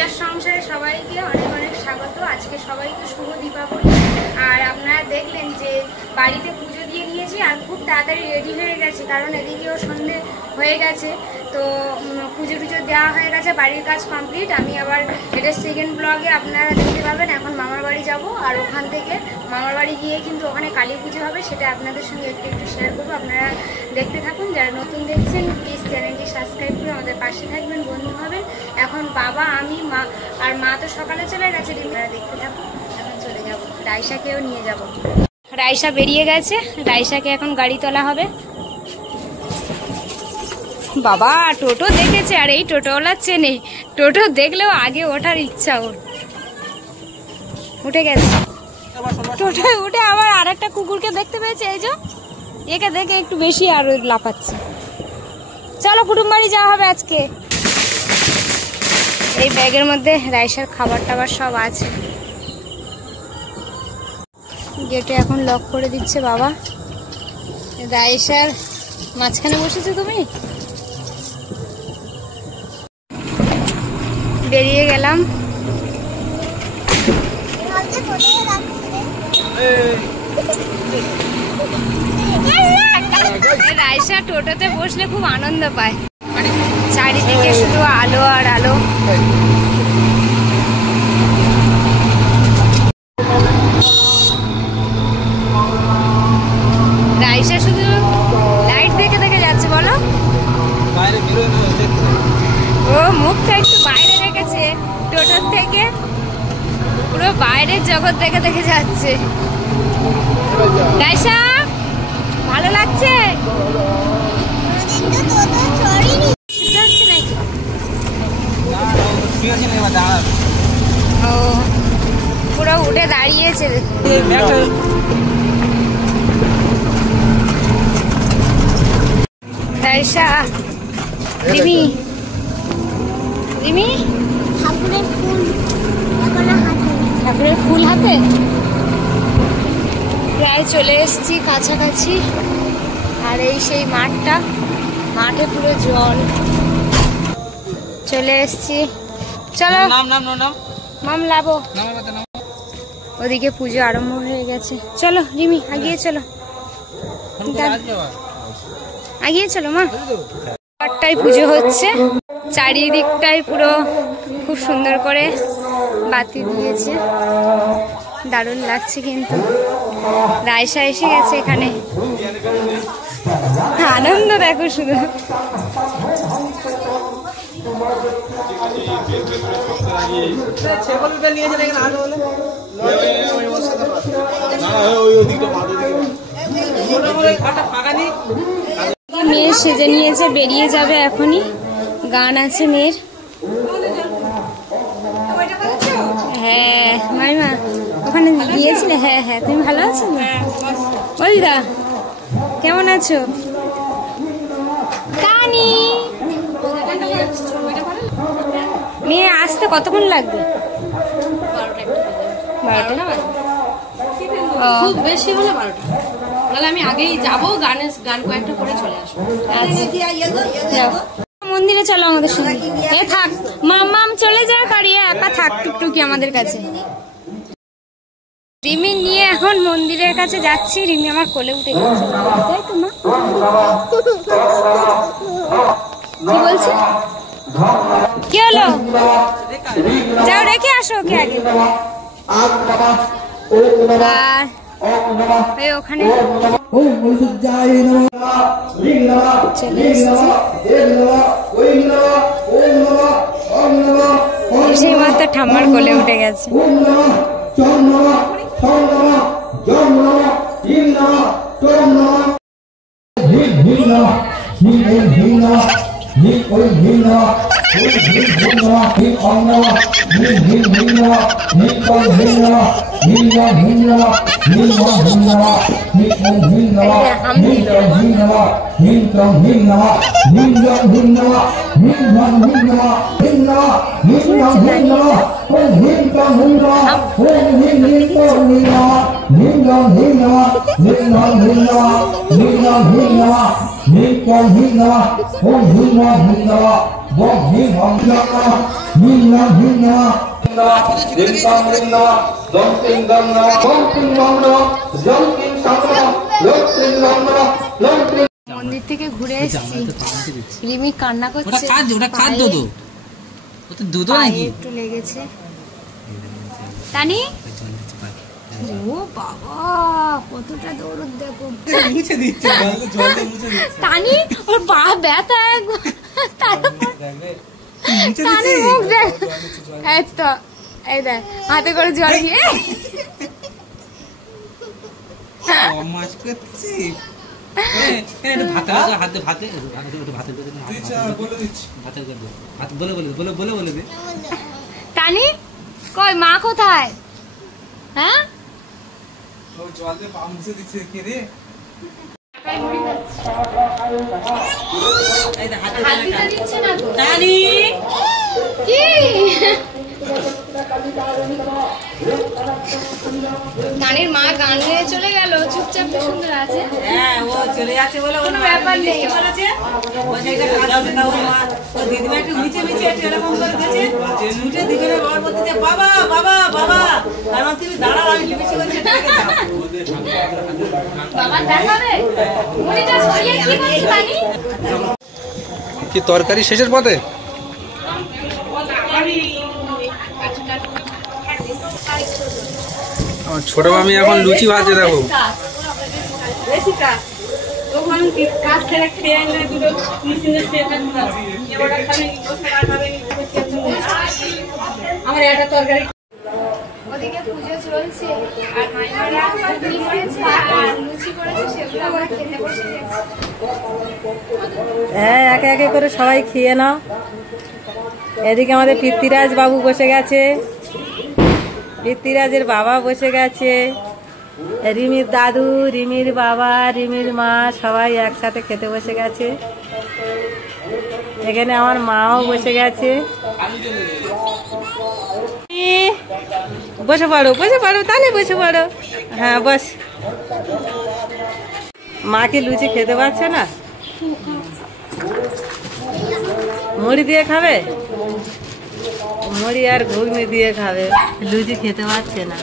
রাইসার সংসারে সবাইকে অনেক অনেক স্বাগত। আজকে সবাইকে শুভ দীপাবলি। আর আপনারা দেখলেন যে বাড়িতে পুজো দিয়ে নিয়েছি আর খুব তাড়াতাড়ি রেডি হয়ে গেছে, কারণ এদিকেও সন্ধে হয়ে গেছে। তো পুজো টুজো দেওয়া হয়ে গেছে, বাড়ির কাজ কমপ্লিট। আমি আবার এটা সেকেন্ড ব্লগে আপনারা দেখতে পাবেন। এখন মামার বাড়ি যাব, আর ওখান থেকে মামার বাড়ি গিয়ে কিন্তু ওখানে কালী পুজো হবে, সেটা আপনাদের সঙ্গে একটু একটু শেয়ার করবো। আপনারা দেখতে থাকুন। যারা নতুন দেখছেন প্লিজ চ্যানেলটি সাবস্ক্রাইব করে আমাদের পাশে থাকবেন, বন্ধু হবেন। এখন বাবা, আমি, মা আর মা তো সকালে চলে গেছে। আপনারা দেখতে থাকুন। এখন চলে যাব, রাইসাকেও নিয়ে যাব। রাইসা বেরিয়ে গেছে, রাইসাকে এখন গাড়ি তোলা হবে। বাবা টোটো দেখেছে, আর এই টোটোওয়ালা চেনে, টোটো দেখলেও আগে ওঠার ইচ্ছা ওর। উঠে গেছে টোটোয় উঠে, আবার আরেকটা কুকুরকে দেখতে পেয়েছে, এই যে একে দেখে একটু বেশি আর লাফাচ্ছে। চলো কুটুম বাড়ি যাওয়া হবে আজকে। এই ব্যাগের মধ্যে রাইসার খাবার টাবার সব আছে। গেটে এখন লক করে দিচ্ছে বাবা। রাইসার মাঝখানে বসেছো তুমি। বেরিয়ে গেলাম। রাইসা টোটোতে বসলে খুব আনন্দ পায়, চারিদিকে শুধু আলো আর আলো। রাইসা শুধু লাইট দেখে দেখে যাচ্ছে। বলো, ও মুখটা একটু বাইরে রেখেছে, টোটোর থেকে পুরো বাইরের জগৎ দেখে দেখে যাচ্ছে। রাইসা ভালো লাগছে নাকি? ও পুরো উঠে দাঁড়িয়েছে। রাইসা, রিমি, রিমি ঠাকুরের ফুল হাতে। প্রায় চলে এসেছি কাছাকাছি। আর এই সেই মাঠটা, মাঠে পুরো জল। চলে এসেছি, চলো মাম লাবো। ওদিকে পুজো আরম্ভ হয়ে গেছে। চলো রিমি আগিয়ে চলো, আগিয়ে চলো মা। চারটায় পুজো হচ্ছে, চারিদিকটাই পুরো খুব সুন্দর করে বাতি দিয়েছে, দারুণ লাগছে। কিন্তু রাইসা এসে গেছে এখানে, আনন্দ দেখো শুধু। মেয়ে সেজে নিয়েছে, বেরিয়ে যাবে এখনই। গান আছে মেয়ের। হ্যাঁ মাইমা ওখানে গিয়েছিলে? হ্যাঁ হ্যাঁ, তুমি ভালো আছো? ওই দা কেমন আছো? কানি মেয়ে আসতে কতক্ষণ লাগবে? 12টা। খুব বেশি হলে 12টা, তাহলে আমি আগেই যাবো, গান কয়েকটা করে চলে আসবো। মন্দিরে চলো আমাদের সঙ্গে। এ থাক, মাম চলে যায় কারি, একা থাক টুকটুকি আমাদের কাছে। রিমি নিয়ে এখন মন্দিরের কাছে যাচ্ছি। রিমি আমার কোলে উঠে গেছে, তাই তো মা? কি বলছে? কি হলো? যাও রেখে আসো ওকে আগে। আর ওখানে চলে এসছি। সেই মাত্র ঠাম্মার কোলে উঠে গেছে। মন্দির থেকে ঘুরে এসেছি, রিমি কান্না করছে, পায়ে একটু লেগেছে। তানি, ও বাবা কতটা দৌড় দেখো, তানি ওর পা ব্যথা একবার, তানি মুখ দেখ, এই তো এই দেখ হাতে করে জল দিয়ে তানি কই মা কোথায়? হ্যাঁ কি গানের মা গান নিয়ে চলে গেল, চুপচাপ কি সুন্দর আছে। হ্যাঁ ও চলে যাচ্ছে বলে কোনো ব্যাপার নেই, দিদিমা একটু মিছে মিছে এরকম করে গেছে, ছুটে দিদিমা বাবার বলতে বাবা বাবা বাবা, কারণ তুমি দাঁড়াও আমি লিপিসে বলছি বাবা দেখাবে মুড়িটা ছড়িয়ে কি করছিস তানি? কি তরকারি শেষের পথে? আমার ছোট মামি এখন লুচি ভাজছে, দেখো। ওদিকে পুজো চলছে আর মাইমারা কি করেছে আর লুচি করেছে সেগুলো আমরা খেতে বসে গেছি। হ্যাঁ একে একে করে সবাই খেয়ে নাও। এদিকে আমাদের পৃথ্বীরাজ বাবু বসে গেছে, পৃথ্বীরাজের বাবা বসে গেছে, রিমির দাদু, রিমির বাবা, রিমির মা সবাই একসাথে খেতে বসে গেছে। এখানে আমার মাও বসে গেছে। বসে পড়ো বসে পড়ো, তাহলে বসে পড়ো। হ্যাঁ বস। মা কি লুচি খেতে পারছে না? মুড়ি দিয়ে খাবে, মুড়ি আর ঘুগনি দিয়ে খাবে, লুচি খেতে পারছে না।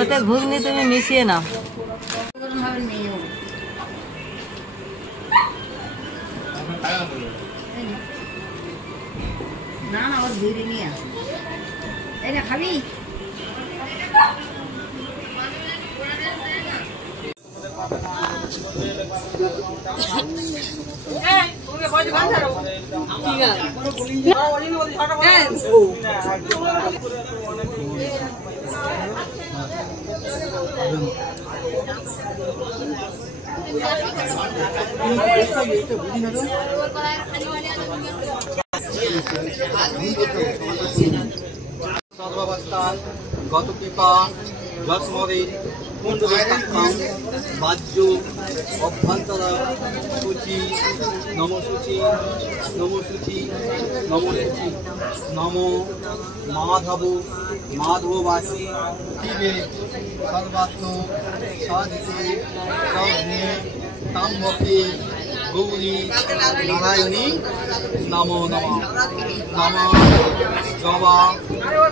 ওতে ঘুগনি তুমি মিশিয়ে নাও। না না ওর ধীরে নিয়ে আসো, এই না খাবি? সর্বাবস্থান গত কৃপা যশমরে কুণ্ডলিকাক্ষাং বাহ্য অভ্যন্তর সূচি নমসূচি নমসূচি নমসূচি নম মাধব মাধববাসী শিবে সর্বাত্ম সাধিতে সজ্ঞে তাম্বকে গৌরী নারায়ণী নমো নমঃ নমঃ জবা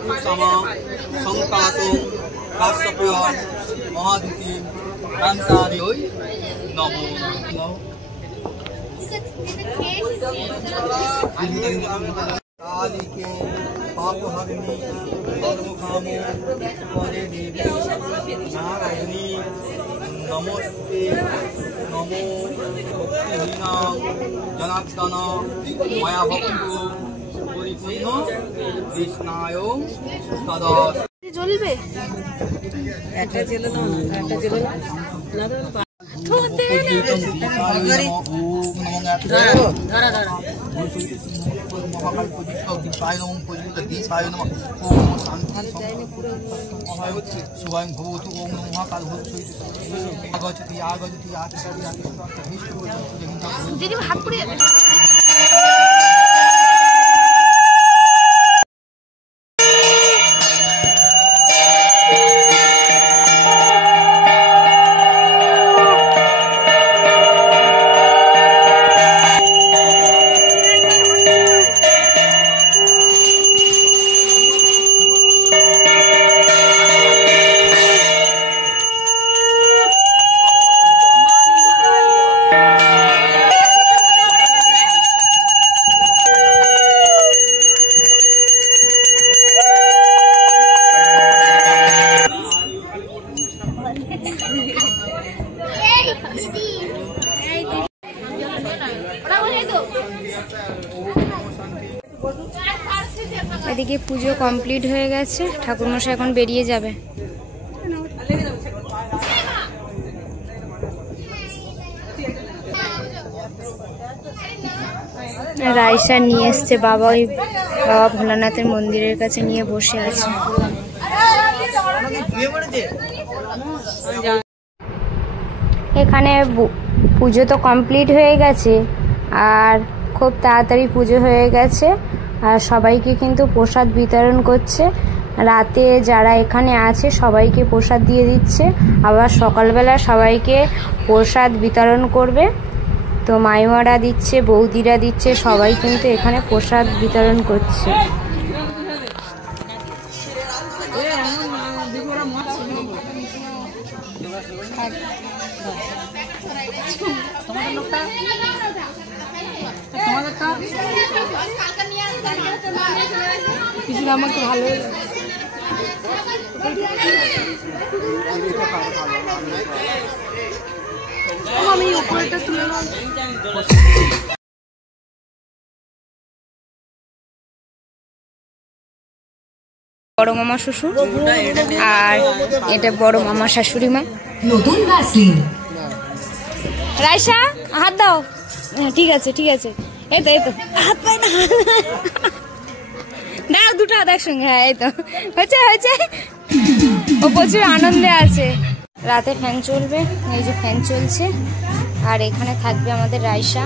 কুসুম সংকাশ কাশ্যপ মহাদিতি কান্তারী নমো নমঃ। কালিকে পাপহরিণী ধর্মকামো পরে দেবী নারায়ণী নমস্তে নমো ভক্তিহীনা জনার্দন ময়া ভক্ত পরিপূর্ণ কৃষ্ণায় সদা। জ্বলবে একটা ছিল না, একটা ছিল না। দিদি হাত পুড়ে যাবে। এদিকে পুজো কমপ্লিট হয়ে গেছে, ঠাকুরমশাই এখন বেরিয়ে যাবে। রাইসা নিয়ে এসছে বাবা, ওই বাবা ভোলানাথের মন্দিরের কাছে নিয়ে বসে আছে। এখানে পুজো তো কমপ্লিট হয়ে গেছে, আর খুব তাড়াতাড়ি পুজো হয়ে গেছে, আর সবাইকে কিন্তু প্রসাদ বিতরণ করছে। রাতে যারা এখানে আছে সবাইকে প্রসাদ দিয়ে দিচ্ছে, আবার সকালবেলা সবাইকে প্রসাদ বিতরণ করবে। তো মাইমারা দিচ্ছে, বৌদিরা দিচ্ছে, সবাই কিন্তু এখানে প্রসাদ বিতরণ করছে। আমাকে ভালো আমি উপরেটা তুলে নাও। বড় মামা শ্বশুর আর এটা বড় মামা শাশুড়ি মা। নতুন ভ্যাসলিন রাইসা হাত দাও। ঠিক আছে ঠিক আছে, এই তো হাত পাই না, দাও দুটো হাত একসঙ্গে। হ্যাঁ এই তো হয়েছে হয়েছে। ও প্রচুর আনন্দে আছে। রাতে ফ্যান চলবে, এই যে ফ্যান চলছে, আর এখানে থাকবে আমাদের রাইসা।